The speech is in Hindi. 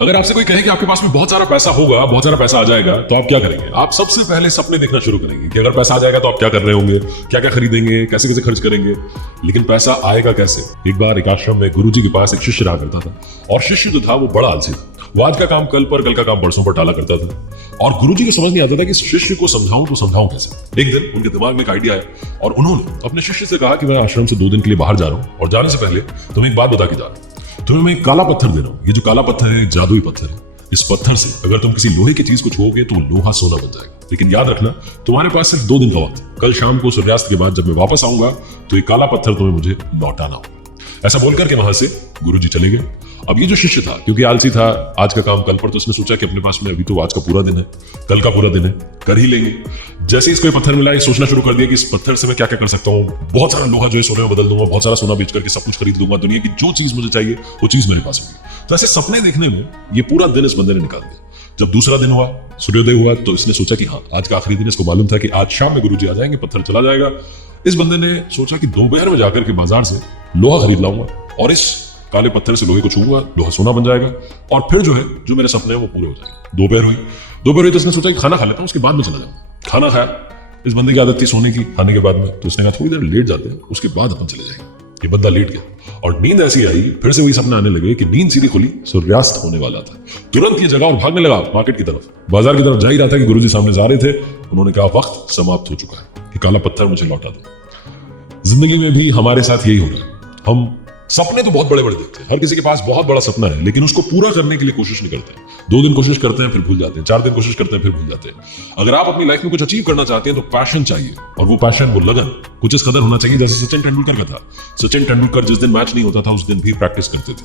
अगर आपसे कोई कहे कि आपके पास में बहुत सारा पैसा होगा, बहुत सारा पैसा आ जाएगा, तो आप क्या करेंगे? आप सबसे पहले सपने देखना शुरू करेंगे कि अगर पैसा आ जाएगा तो आप क्या कर रहे होंगे, क्या क्या खरीदेंगे, कैसे कैसे खर्च करेंगे। लेकिन पैसा आएगा कैसे? एक बार एक आश्रम में गुरुजी के पास एक शिष्य रहा करता था, और शिष्य जो था वो बड़ा आलसी था। वो आज का काम कल पर, कल का काम परसों पर टाला करता था। और गुरुजी को समझ नहीं आता था कि शिष्य को समझाऊं तो समझाऊं कैसे। एक दिन उनके दिमाग में एक आइडिया आया और उन्होंने अपने शिष्य से कहा कि मैं आश्रम से 2 दिन के लिए बाहर जा रहा हूं, और जाने से पहले तुम्हें एक बात बता के जा रहा हूं। तुम्हें मैं एक काला पत्थर दे रहा हूं। ये जो काला पत्थर है एक जादुई पत्थर है। इस पत्थर से अगर तुम किसी लोहे की चीज को छुओगे तो लोहा सोना बन जाएगा। लेकिन याद रखना, तुम्हारे पास सिर्फ 2 दिन का वक्त है। कल शाम को सूर्यास्त के बाद जब मैं वापस आऊंगा तो ये काला पत्थर तुम्हें मुझे लौटाना होगा। ऐसा बोलकर के वहां से गुरुजी चले गए। अब ये जो शिष्य था, क्योंकि आलसी था, आज का काम कल पर, तो उसने सोचा कि अपने पास में अभी तो आज का पूरा दिन है, कल का पूरा दिन है, कर ही लेंगे। जैसे ही इसको ये पत्थर मिला, ये सोचना शुरू कर दिया कि इस पत्थर से मैं क्या क्या कर सकता हूँ। बहुत सारा लोहा जो है सोने में बदल दूंगा, बहुत सारा सोना बेच करके सब कुछ खरीद लूंगा, दुनिया की जो चीज मुझे चाहिए वो चीज मेरे पास होगी। तो ऐसे सपने देखने में ये पूरा दिन इस बंदे ने निकाल दिया। जब दूसरा दिन हुआ, सूर्योदय हुआ, तो इसने सोचा कि हाँ, आज का आखिरी दिन। इसको मालूम था कि आज शाम में गुरुजी आ जाएंगे, पत्थर चला जाएगा। इस बंदे ने सोचा कि दोपहर में जाकर के बाजार से लोहा खरीद लाऊंगा और इस काले पत्थर से लोहे को छूंगा, लोहा सोना बन जाएगा, और फिर जो है जो मेरे सपने हैं वो पूरे हो जाएंगे। दोपहर हुई तो इसने सोचा कि खाना खा लेता हूं, उसके बाद में चला जाऊंगा। खाना खाया। इस बंदे की आदत थी सोने की खाने के बाद में, तो उसने कहा थोड़ी देर लेट जाते हैं, उसके बाद अपन चले जाएंगे। ये बंदा लेट गया और नींद ऐसी आई, फिर से वही सपना आने लगे कि नींद सीधी खुली, सूर्यास्त होने वाला था। तुरंत ये जगह और भागने लगा मार्केट की तरफ, बाजार की तरफ जा ही रहा था कि गुरुजी सामने जा रहे थे। उन्होंने कहा वक्त समाप्त हो चुका है, कि काला पत्थर मुझे लौटा दो। जिंदगी में भी हमारे साथ यही हो रहा है। हम सपने तो बहुत बड़े बड़े देखते हैं, हर किसी के पास बहुत बड़ा सपना है, लेकिन उसको पूरा करने के लिए कोशिश नहीं करते। 2 दिन कोशिश करते हैं फिर भूल जाते हैं, 4 दिन कोशिश करते हैं फिर भूल जाते हैं। अगर आप अपनी लाइफ में कुछ अचीव करना चाहते हैं तो पैशन चाहिए, और वो पैशन, वो लगन कुछ इस कदर होना चाहिए जैसे सचिन तेंदुलकर का था। सचिन तेंदुलकर जिस दिन मैच नहीं होता था उस दिन भी प्रैक्टिस करते थे।